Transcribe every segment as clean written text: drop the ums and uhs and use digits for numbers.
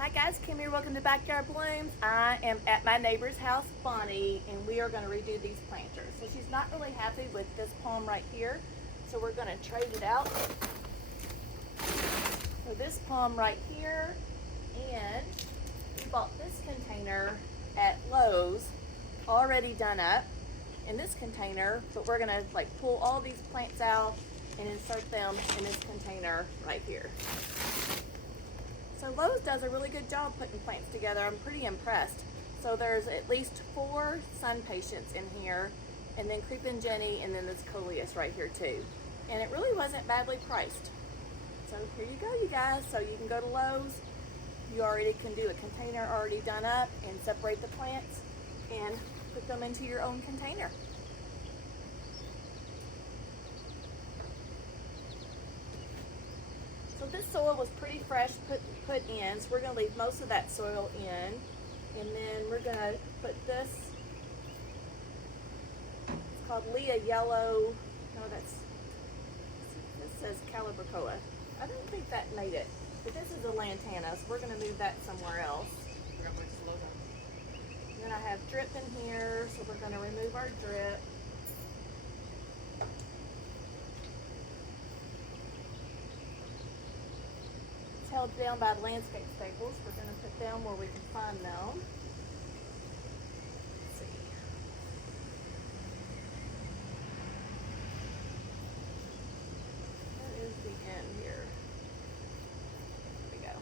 Hi guys, Kim here. Welcome to Backyard Blooms. I am at my neighbor's house, Bonnie, and we are going to redo these planters. So she's not really happy with this palm right here, so we're going to trade it out. So this palm right here, and we bought this container at Lowe's, already done up in this container, but we're going to pull all these plants out and insert them in this container right here. So Lowe's does a really good job putting plants together. I'm pretty impressed. So there's at least 4 SunPatiens in here, and then Creepin' Jenny, and then this Coleus right here too. And it really wasn't badly priced. So here you go, you guys. So you can go to Lowe's. You already can do a container already done up and separate the plants and put them into your own container. So this soil was pretty fresh put in, so we're going to leave most of that soil in, and then we're going to put this, it's called Leah Yellow, no this says calibrachoa. I don't think that made it, but this is a lantana, so we're going to move that somewhere else. And then I have drip in here, so we're going to remove our drip. Held down by the landscape staples. We're going to put them where we can find them. Let's see. Where is the end here? There we go.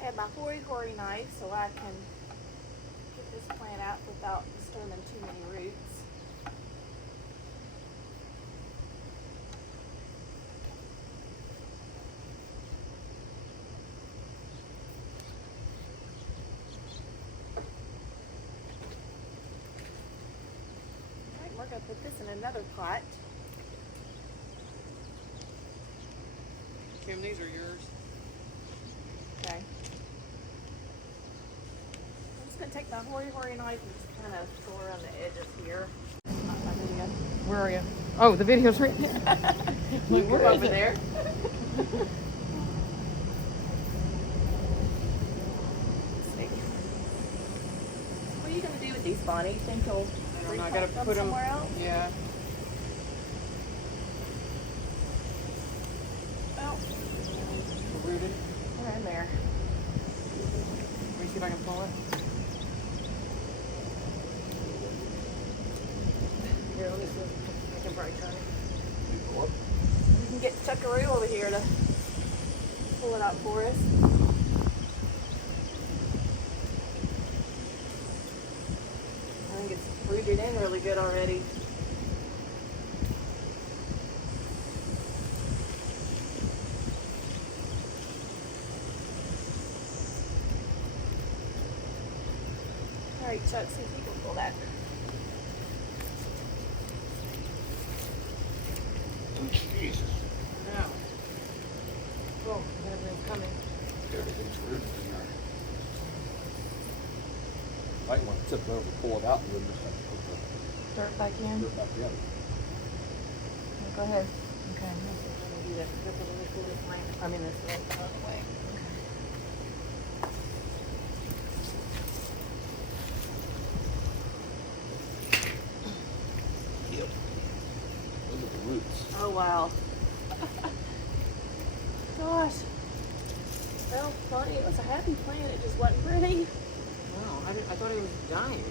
I have my hoary knife so I can get this plant out without disturbing too many roots. Alright, we're going to put this in another pot. Kim, these are yours. Okay. I'm just going to take my hoary knife and just kind of go around the edges here. Not my video. Where are you? Oh, the video's right there. Look, we're over there. What are you going to do with these, Bonnie? You think you'll I gotta replant them put them somewhere else? Yeah. Oh, Rooted. they're in there. Let me see if I can pull it. Here, let me see. I can probably turn it. We can get Chuckaroo over here to pull it out for us. I think it's rooted in really good already. All right, Chuck, see if you can pull that. Jesus, No. Oh, everything's coming. everything's rooted in there. Might want to tip it over, pull it out, and then just have to put Dirt back the in. dirt back in. Go ahead. Okay, I'm gonna do that. Let me pull this plant. I mean, this way. Out of the way. Yep. Look at the roots. Oh, wow. Gosh. Well, Bonnie, it was a happy plant. It just wasn't pretty. Wow, I thought he was dying.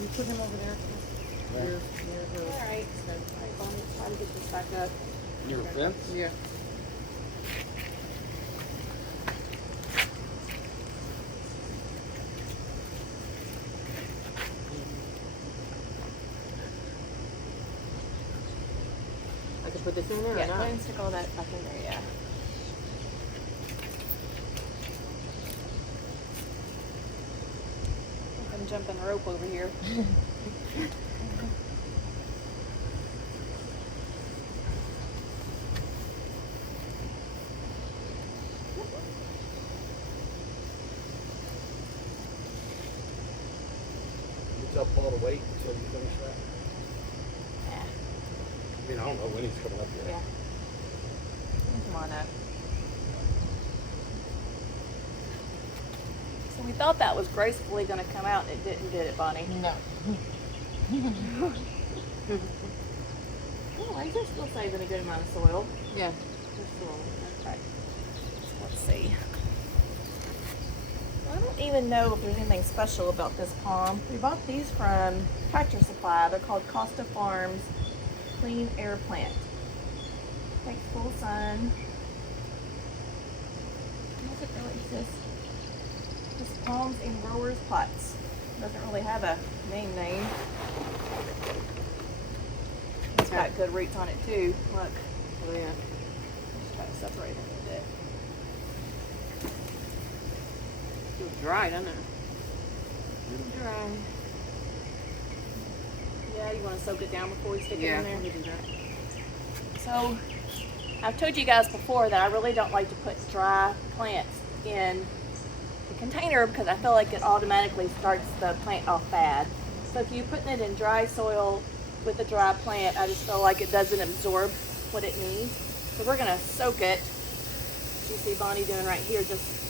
You put him over there. Yeah. Near All her. right. All right, Bonnie, try to get this back up. Near a fence? Yeah. I could put this in there Yeah, or go not? ahead and stick all that back in there, yeah. I'm jumping rope over here. tell Paul to wait until you finish that? Yeah. I mean, I don't know when he's coming up here. Yeah. Come on up. So we thought that was gracefully going to come out, and it didn't, did it, Bonnie? No. Oh, these are still saving a good amount of soil. Yeah. They're still, okay. So let's see. I don't even know if there's anything special about this palm. We bought these from Tractor Supply. They're called Costa Farms Clean Air Plant. Takes full sun. What does it really exist? Just palms in growers' pots. Doesn't really have a name. It's got good roots on it too. Look. Oh yeah. Just try to separate it a little bit. Feels dry, doesn't it? Dry. Yeah, you want to soak it down before we stick it in there? we do that. So, I've told you guys before that I really don't like to put dry plants in the container because I feel like it automatically starts the plant off bad. So if you're putting it in dry soil with a dry plant, I just feel like it doesn't absorb what it needs. So we're gonna soak it. You see Bonnie doing right here, just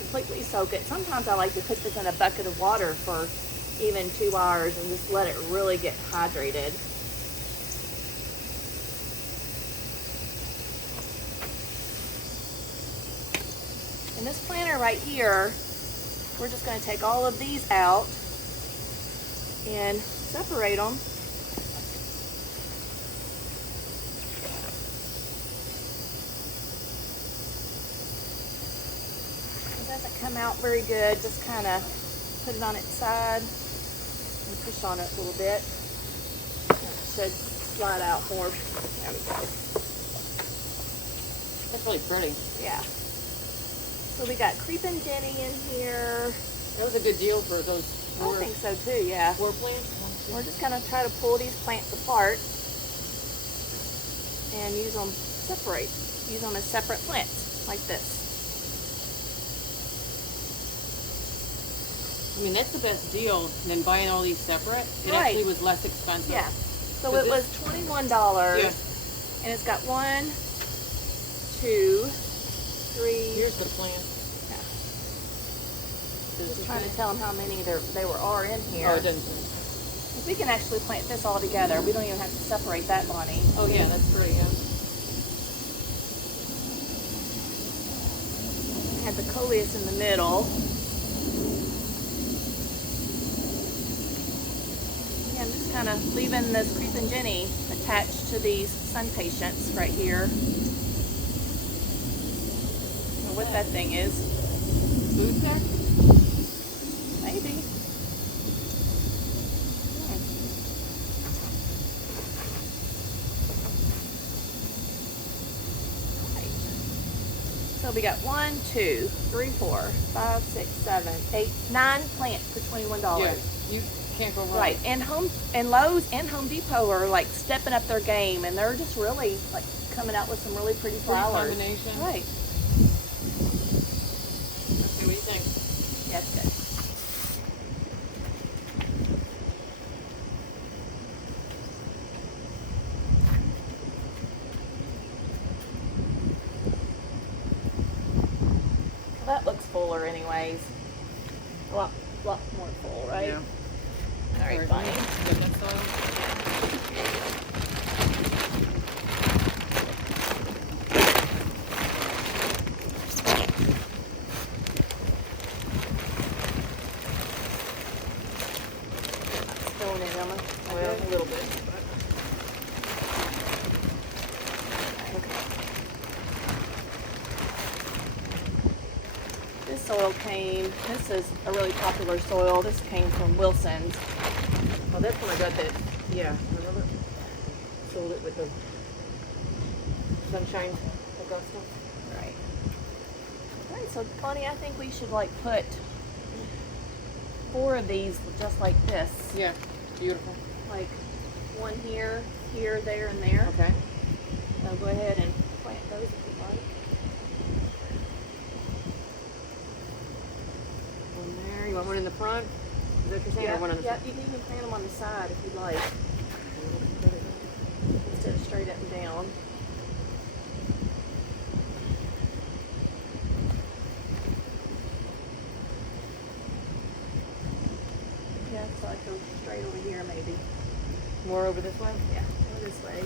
completely soak it. Sometimes I like to put this in a bucket of water for even 2 hours and just let it really get hydrated. And this planter right here, we're just going to take all of these out and separate them. It doesn't come out very good, just kind of put it on its side and push on it a little bit. It should slide out more. There we go. That's really pretty. Yeah. So we got Creeping Jenny in here. That was a good deal for those I think so too, yeah. 4 plants. We're just going to try to pull these plants apart and use them use them as separate plants like this. I mean, that's the best deal than buying all these separate. It Right. actually was less expensive. Yeah. So it was $21 Yeah. and it's got 1, 2, 3. Here's the plant. Yeah. This Just is trying to it. tell them how many are in here. Oh, it doesn't. We can actually plant this all together. We don't even have to separate that, Bonnie. Oh yeah, that's pretty. Yeah. I had the Coleus in the middle. Yeah, I'm just kind of leaving this Creeping Jenny attached to these SunPatiens right here. I don't know what that thing is. Food pack? Maybe. Right. So we got 1, 2, 3, 4, 5, 6, 7, 8, 9 plants for $21. Yeah. You can't go wrong. Right, and Lowe's and Home Depot are like stepping up their game, and they're just really like coming out with some really pretty flowers. combination. Right. Let's see what you think. Yeah, that's good. Well, that looks fuller, anyways. A lot more full, right? Yeah. All right, Alright, Bonnie. get that soil. Filling in, Emma. Well, a little bit. Okay. This soil this is a really popular soil. This came from Wilson's. Oh, that's when I got that. Yeah, remember? Sold it with the Sunshine Augusta. Right. Alright, so Bonnie, I think we should like put 4 of these just like this. Yeah, beautiful. Like 1 here, here, there, and there. Okay. So go ahead and plant those if you like. One there. You want one in the front? Is that what you're saying, or one on the yeah, side? you can even plant them on the side if you'd like, instead of straight up and down. Yeah, so I go straight over here maybe. More over this way? Yeah, go this way.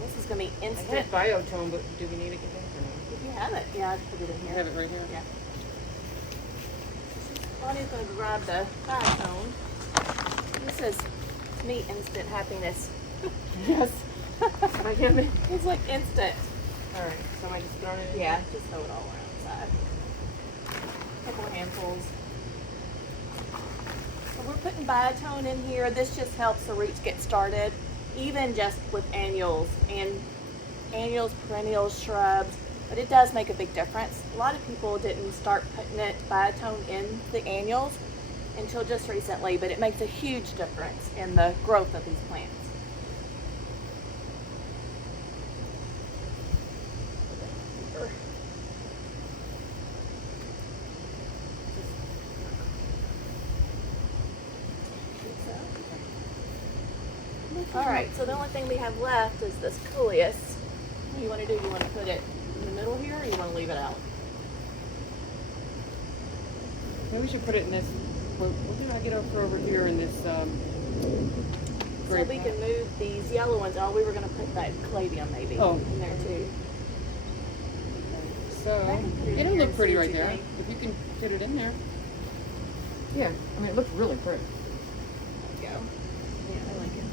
This is gonna be I instant. had biotone, but do we need to get that or no? If you have it, yeah, I'd put it in You here. have it right here? Yeah. Bonnie's gonna grab the biotone. This is, to me, instant happiness. Yes. I get it. It's like instant. Alright, so am I just throwing it in? Yeah, just throw it all around the side. Couple handfuls. So we're putting biotone in here. This just helps the roots get started, even just with annuals and annuals, perennials, shrubs. But it does make a big difference. A lot of people didn't start putting biotone in the annuals until just recently, but it makes a huge difference in the growth of these plants. All right, so the only thing we have left is this Coleus. What do you want to do? You want to put it in the middle here, or you want to leave it out? Maybe we should put it in this. What did I get over here in this? So grape we pot? can move these yellow ones. Oh, we were going to put that caladium maybe in there too. So I can put it in it'll here look and pretty see what right you there. think. If you can get it in there. Yeah, I mean it looks really pretty. There you go. Yeah, I like it.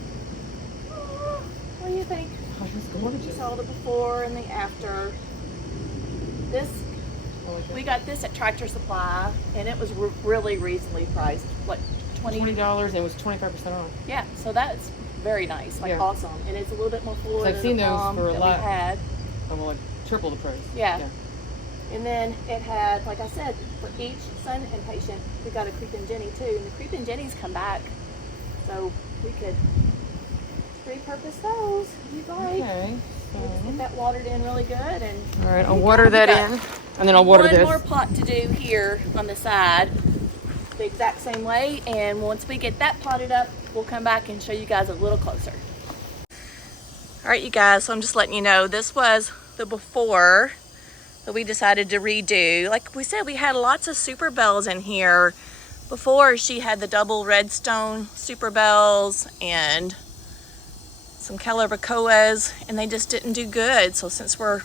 Oh, what do you think? Oh, it's You gorgeous. saw the before and the after. This, we got this at Tractor Supply, and it was really reasonably priced. What, $20 and it was 25% off. Yeah, so that's very nice, like Yeah. awesome, and it's a little bit more full I've than seen the those palm for a that lot. we had. Oh, well, like triple the price. Yeah. And then it had, like I said, for each SunPatient, we got a creeping Jenny too, and the creeping Jennies come back, so we could repurpose those if you'd like. Okay. We'll just get that watered in really good, and All right, I'll we water got that in, and then I'll water one this. more pot to do here on the side, the exact same way, and once we get that potted up, we'll come back and show you guys a little closer. All right, you guys, so I'm just letting you know, this was the before that we decided to redo. Like we said, we had lots of super bells in here. Before, she had the double redstone super bells and some calibrachoas, and they just didn't do good. So since we're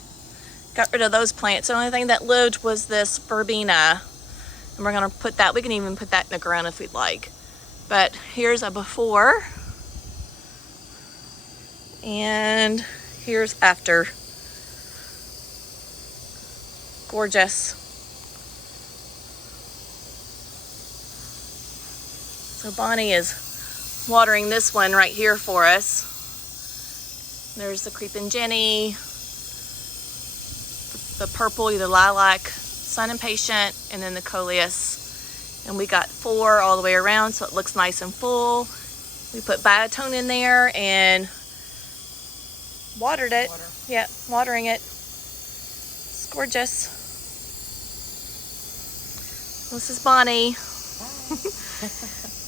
got rid of those plants, the only thing that lived was this verbena, and we're gonna put that, we can even put that in the ground if we'd like. But here's a before, and here's after. Gorgeous. So Bonnie is watering this one right here for us. There's the creeping Jenny, the purple, either lilac, SunPatient, and then the Coleus. And we got 4 all the way around, so it looks nice and full. We put biotone in there and watered it. Water. Yeah, watering it. It's gorgeous. This is Bonnie.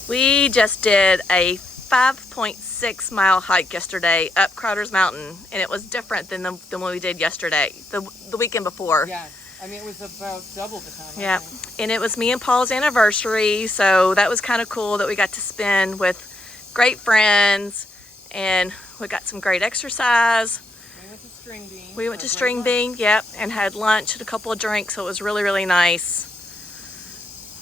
We just did a 5.6 mile hike yesterday up Crowder's Mountain, and it was different than the one we did yesterday, the weekend before. Yeah, I mean it was about double the time. Yeah, and it was me and Paul's anniversary, so that was kind of cool that we got to spend with great friends, and we got some great exercise. We went to String Bean. We went to String Bean, yep, and had lunch and a couple of drinks, so it was really, really nice.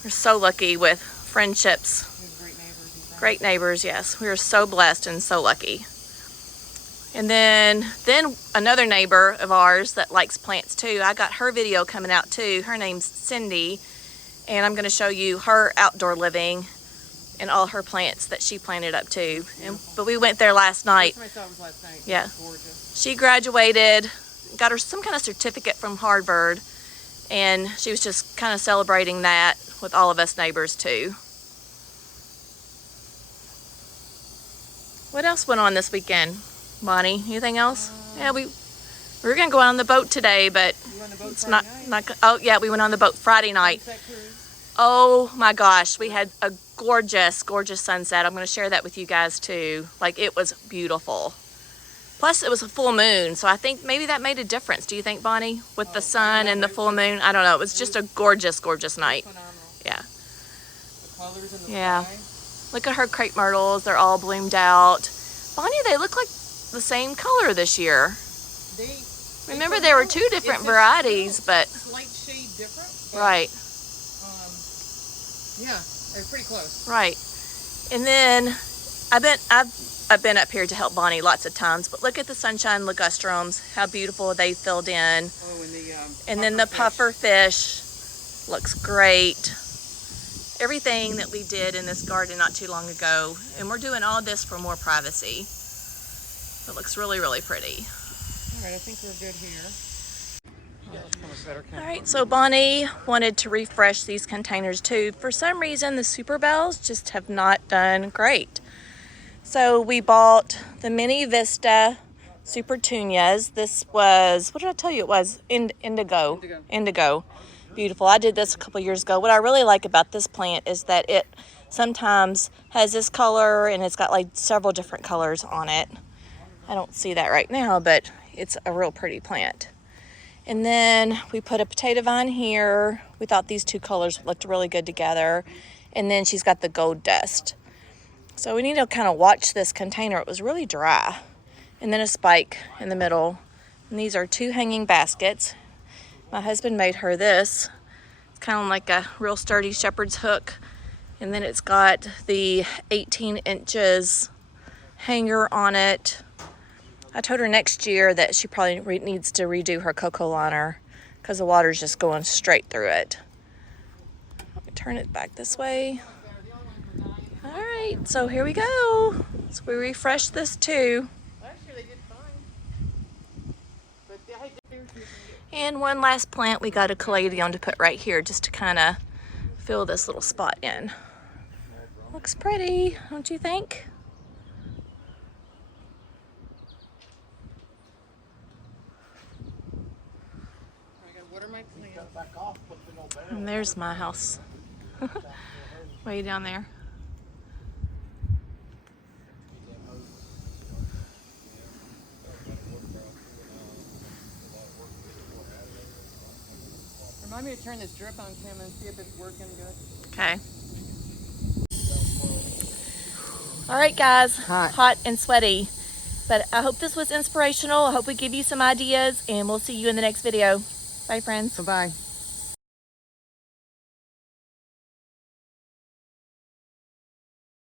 We're so lucky with friendships. We have great neighbors and friends. Great neighbors, yes. We are so blessed and so lucky. And then another neighbor of ours that likes plants too, I got her video coming out too. Her name's Cindy, and I'm going to show you her outdoor living and all her plants that she planted up too. But we went there last night. That's what I saw was last night. Yeah. It was gorgeous. She graduated, got her some kind of certificate from Harvard, and she was just kind of celebrating that with all of us neighbors too. What else went on this weekend, Bonnie? Anything else? Yeah, we were gonna go out on the boat today, but You on the boat it's Friday not. night? Oh yeah, we went on the boat Friday night. Sunset cruise? Oh my gosh, we had a gorgeous sunset. I'm going to share that with you guys too. Like, it was beautiful. Plus it was a full moon, so I think maybe that made a difference. Do you think, Bonnie? With the sun and the full moon? I don't know. It was just a gorgeous night. Phenomenal. Yeah. The colors in the Yeah. sky. Look at her crepe myrtles. They're all bloomed out. Bonnie, they look like the same color this year. Remember, there were two different varieties, but Slight shade different. But, right. Yeah, they're pretty close. Right. And then I've been up here to help Bonnie lots of times, but look at the sunshine ligustrums, how beautiful they filled in. Oh, And then the puffer fish looks great. Everything that we did in this garden not too long ago, and we're doing all this for more privacy. It looks really, really pretty. All right, I think we're good here. All right, so Bonnie wanted to refresh these containers too. For some reason, the Super Bells just have not done great. So we bought the Mini Vista Super Tunias. This was, what did I tell you it was? Indigo. Beautiful. I did this a couple years ago. What I really like about this plant is that it sometimes has this color and it's got like several different colors on it. I don't see that right now, but it's a real pretty plant. And then we put a potato vine here. We thought these two colors looked really good together. And then she's got the gold dust. So we need to kind of watch this container. It was really dry. And then a spike in the middle. And these are two hanging baskets. My husband made her this. It's kind of like a real sturdy shepherd's hook. And then it's got the 18 inches hanger on it. I told her next year that she probably needs to redo her cocoa liner because the water's just going straight through it. Let me turn it back this way. All right, so here we go. So we refreshed this too. Last year they did fine. But And one last plant, we got a caladium to put right here just to kind of fill this little spot in. Looks pretty, don't you think? And there's my house. Way down there. Remind me to turn this drip on, Kim, and see if it's working good. Okay. All right, guys. Hot and sweaty. But I hope this was inspirational. I hope we give you some ideas, and we'll see you in the next video. Bye, friends. Bye-bye.